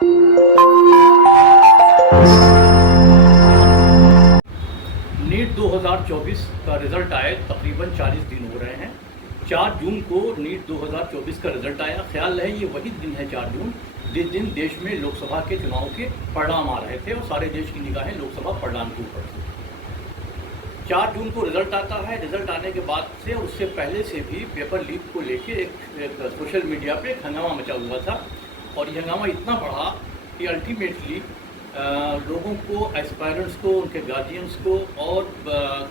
NEET 2024 का result आए तकरीबन 40 दिन हो रहे हैं। 4 जून को नीट 2024 का रिजल्ट आया। ख्याल है ये वही दिन है 4 जून जिस दिन देश में लोकसभा के चुनाव के परिणाम आ रहे थे और सारे देश की निगाहें लोकसभा परिणाम के ऊपर थी। 4 जून को रिजल्ट आता है। रिजल्ट आने के बाद से उससे पहले से भी पेपर लीक को लेके एक सोशल मीडिया पे एक हंगामा मचा हुआ था और ये हंगामा इतना बढ़ा कि अल्टीमेटली लोगों को, एस्पायरेंट्स को, उनके गार्जियंस को और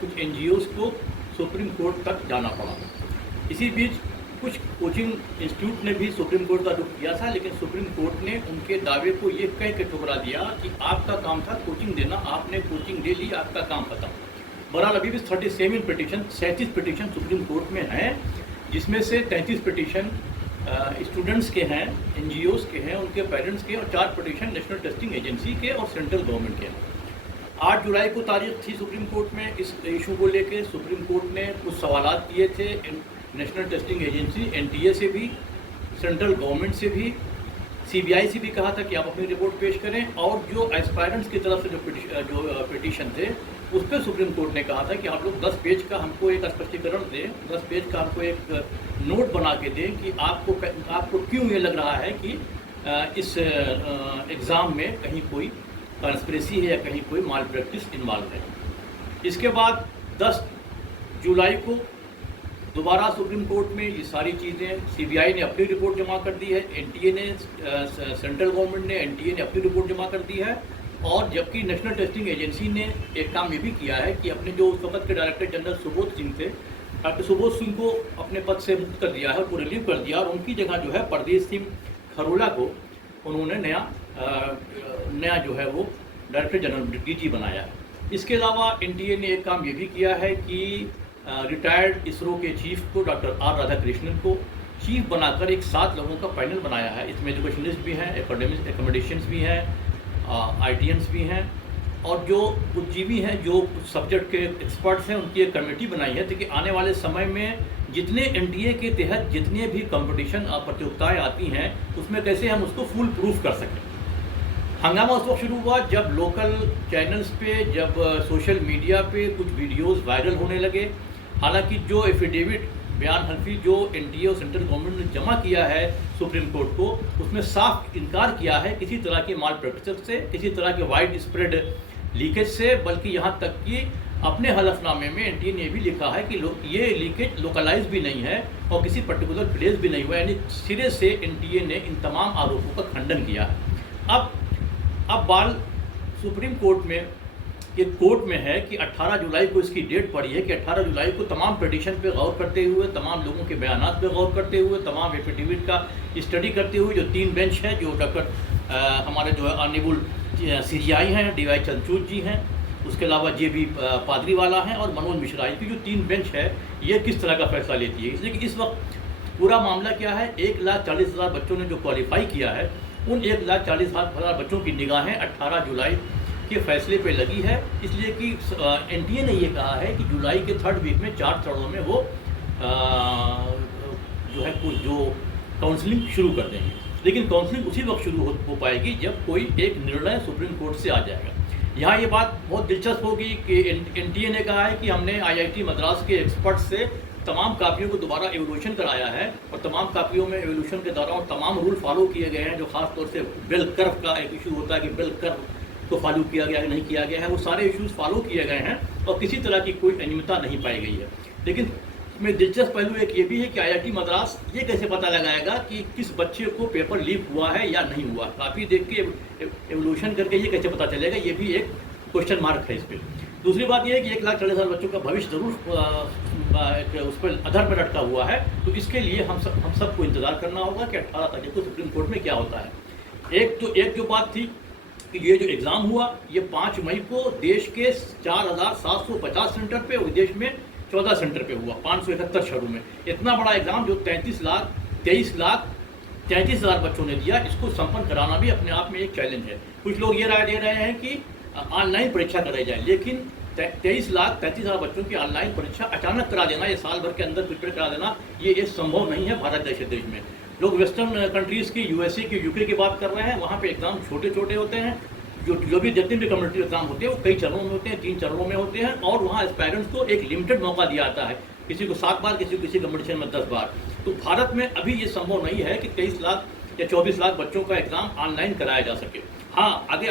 कुछ एनजीओज़ को सुप्रीम कोर्ट तक जाना पड़ा। इसी बीच कुछ कोचिंग इंस्टीट्यूट ने भी सुप्रीम कोर्ट का रुख किया था, लेकिन सुप्रीम कोर्ट ने उनके दावे को ये कह के ठुकरा दिया कि आपका काम था कोचिंग देना, आपने कोचिंग दे ली, आपका काम खत्म। बहरहाल अभी भी 37 पिटीशन सुप्रीम कोर्ट में हैं, जिसमें से 33 पिटीशन स्टूडेंट्स के हैं, एनजीओज़ के हैं, उनके पेरेंट्स के, और 4 पिटीशन नेशनल टेस्टिंग एजेंसी के और सेंट्रल गवर्नमेंट के हैं। 8 जुलाई को तारीख थी सुप्रीम कोर्ट में इस इशू को लेके। सुप्रीम कोर्ट ने कुछ सवालात किए थे नेशनल टेस्टिंग एजेंसी एनटीए से भी, सेंट्रल गवर्नमेंट से भी, सीबीआई से भी कहा था कि आप अपनी रिपोर्ट पेश करें, और जो एस्पायरेंट्स की तरफ से जो पिटीशन थे उस पर सुप्रीम कोर्ट ने कहा था कि आप लोग 10 पेज का हमको एक स्पष्टीकरण दें, 10 पेज का हमको एक नोट बना के दें कि आपको क्यों ये लग रहा है कि इस एग्ज़ाम में कहीं कोई कंस्पिरेसी है या कहीं कोई माल प्रैक्टिस इन्वॉल्व है। इसके बाद 10 जुलाई को दोबारा सुप्रीम कोर्ट में ये सारी चीज़ें, सीबीआई ने अपनी रिपोर्ट जमा कर दी है, एनटीए ने, सेंट्रल गवर्नमेंट ने, एनटीए ने अपनी रिपोर्ट जमा कर दी है, और जबकि नेशनल टेस्टिंग एजेंसी ने एक काम ये भी किया है कि अपने जो उस वक्त के डायरेक्टर जनरल सुबोध सिंह थे, डॉक्टर सुबोध सिंह को अपने पद से मुक्त कर दिया है, उनको रिलीव कर दिया, और उनकी जगह जो है परदेश सिंह खरोला को उन्होंने नया जो है वो डायरेक्टर जनरल डीजी बनाया है। इसके अलावा एनटीए ने एक काम ये भी किया है कि रिटायर्ड इसरो के चीफ को, डॉक्टर आर राधाकृष्णन को चीफ बनाकर एक 7 लोगों का पैनल बनाया है। इसमें एजुकेशनिस्ट भी हैं, एकेडमिशियंस भी हैं, आईटीएंस भी हैं, और जो बुद्धिजीवी हैं, जो सब्जेक्ट के एक्सपर्ट्स हैं, उनकी एक कमेटी बनाई है ताकि आने वाले समय में जितने एनटीए के तहत जितने भी कंपटीशन प्रतियोगिताएँ आती हैं उसमें कैसे हम उसको फुल प्रूफ कर सकें। हंगामा उस वक्त शुरू हुआ जब लोकल चैनल्स पे, जब सोशल मीडिया पे कुछ वीडियोस वायरल होने लगे। हालांकि जो एफिडेविट, बयान हल्फी जो एनटीए और सेंट्रल गवर्नमेंट ने जमा किया है सुप्रीम कोर्ट को, उसमें साफ इनकार किया है किसी तरह के माल प्रैक्टिस से, किसी तरह के वाइड स्प्रेड लीकेज से, बल्कि यहाँ तक कि अपने हलफनामे में एनटीए ने भी लिखा है कि ये लीकेज लोकलाइज भी नहीं है और किसी पर्टिकुलर प्लेस भी नहीं हुआ। यानी सिरे से एनटीए ने इन तमाम आरोपों का खंडन किया है। अब बाल सुप्रीम कोर्ट में ये कोर्ट में है कि 18 जुलाई को इसकी डेट पड़ी है कि 18 जुलाई को तमाम पिटीशन पे गौर करते हुए, तमाम लोगों के बयानात पे गौर करते हुए, तमाम एफिडेविट का स्टडी करते हुए, जो 3 बेंच है, जो डॉक्टर हमारे जो है ऑनरेबल सीजीआई हैं, डीवाई चंद्रचूड़ जी हैं, उसके अलावा जेबी पादरीवाला हैं और मनोज मिश्रा, की जो 3 बेंच है, ये किस तरह का फैसला लेती है। इसलिए कि इस वक्त पूरा मामला क्या है, 1,40,000 बच्चों ने जो क्वालिफाई किया है, उन 1,40,000 बच्चों की निगाहें 18 जुलाई के फैसले पे लगी है। इसलिए कि एनटीए ने ये कहा है कि जुलाई के 3rd वीक में 4 चरणों में वो जो है कुछ जो काउंसलिंग शुरू कर देंगे, लेकिन काउंसलिंग उसी वक्त शुरू हो पाएगी जब कोई एक निर्णय सुप्रीम कोर्ट से आ जाएगा। यहाँ ये बात बहुत दिलचस्प होगी कि एनटीए ने कहा है कि हमने आईआईटी मद्रास के एक्सपर्ट से तमाम कापियों को दोबारा एवोल्यूशन कराया है, और तमाम कापियों में एवोल्यूशन के दौरान तमाम रूल फॉलो किए गए हैं। जो खास तौर से बेल कर्व का एक इशू होता है कि बेल कर्व को फॉलो किया गया है नहीं किया गया है, वो सारे इश्यूज फॉलो किए गए हैं और किसी तरह की कोई अनियमितता नहीं पाई गई है। लेकिन इसमें दिलचस्प पहलू एक ये भी है कि आईआईटी मद्रास ये कैसे पता लगाएगा कि किस बच्चे को पेपर लीक हुआ है या नहीं हुआ। काफ़ी देख के एवोल्यूशन करके ये कैसे पता चलेगा, ये भी एक क्वेश्चन मार्क है इस पर। दूसरी बात यह है कि 1,40,000 बच्चों का भविष्य जरूर उस पर अधर पर अटका हुआ है, तो इसके लिए हम सबको इंतज़ार करना होगा कि 18 तारीख को सुप्रीम कोर्ट में क्या होता है। एक जो बात थी कि ये जो एग्ज़ाम हुआ ये 5 मई को देश के 4,750 सेंटर पे और विदेश में 14 सेंटर पे हुआ, 571 शहरों में। इतना बड़ा एग्ज़ाम जो 33,33,33,000 बच्चों ने दिया, इसको संपन्न कराना भी अपने आप में एक चैलेंज है। कुछ लोग ये राय दे रहे हैं कि ऑनलाइन परीक्षा कराई जाए, लेकिन 23,33,000 बच्चों की ऑनलाइन परीक्षा अचानक करा देना, ये साल भर के अंदर प्रिपेयर करा देना, ये संभव नहीं है भारत जैसे देश में। लोग वेस्टर्न कंट्रीज़ की, यूएसए की, यूके की बात कर रहे हैं, वहाँ पे एग्ज़ाम छोटे छोटे होते हैं। जो भी जितने भी कम्युनिटी एग्ज़ाम होते हैं वो कई चरणों में होते हैं, 3 चरणों में होते हैं, और वहाँ एस्पायरेंट्स को एक लिमिटेड मौका दिया जाता है, किसी को 7 बार, किसी कम्पिटिशन में 10 बार। तो भारत में अभी ये संभव नहीं है कि 23 लाख या 24 लाख बच्चों का एग्ज़ाम ऑनलाइन कराया जा सके। हाँ, आगे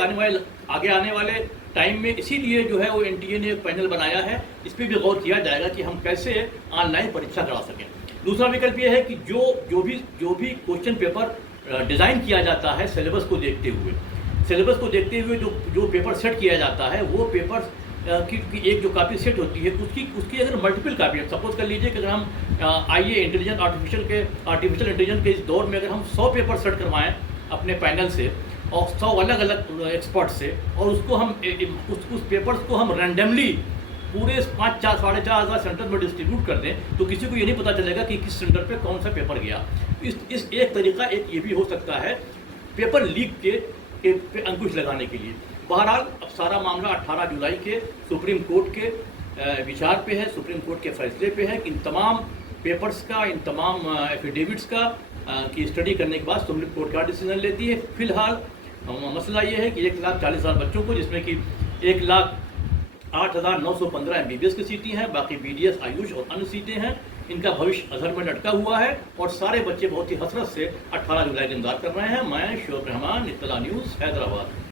आने वाले टाइम में इसीलिए जो है वो एनटीए ने एक पैनल बनाया है, इस पर भी गौर किया जाएगा कि हम कैसे ऑनलाइन परीक्षा करा सकें। दूसरा विकल्प ये है कि जो भी क्वेश्चन पेपर डिज़ाइन किया जाता है सिलेबस को देखते हुए जो पेपर सेट किया जाता है, वो पेपर की एक जो कापी सेट होती है उसकी अगर मल्टीपल कापी है, सपोज कर लीजिए कि अगर हम आइए आर्टिफिशियल इंटेलिजेंस के इस दौर में अगर हम 100 पेपर सेट करवाएं अपने पैनल से और 100 अलग अलग एक्सपर्ट से, और उसको हम उस पेपर्स को हम रैंडमली पूरे 5-4 साढ़े 4 हज़ार सेंटर में डिस्ट्रीब्यूट कर दें, तो किसी को ये नहीं पता चलेगा कि किस सेंटर पे कौन सा पेपर गया। इस एक तरीका ये भी हो सकता है पेपर लीक के पे अंकुश लगाने के लिए। बहरहाल अब सारा मामला 18 जुलाई के सुप्रीम कोर्ट के विचार पे है, सुप्रीम कोर्ट के फैसले पे है कि इन तमाम पेपर्स का, इन तमाम एफिडेविट्स का की स्टडी करने के बाद सुप्रीम कोर्ट क्या डिसीजन लेती है। फिलहाल मसला ये है कि 1,40,000 बच्चों को, जिसमें कि 1,08,915 MBBS की सीटें हैं, बाकी BDS, आयुष और अन्य सीटें हैं, इनका भविष्य अजहर में लटका हुआ है और सारे बच्चे बहुत ही हसरत से 18 जुलाई का इंतजार कर रहे हैं। मैं शोएब रहमान, इत्तला न्यूज़, हैदराबाद।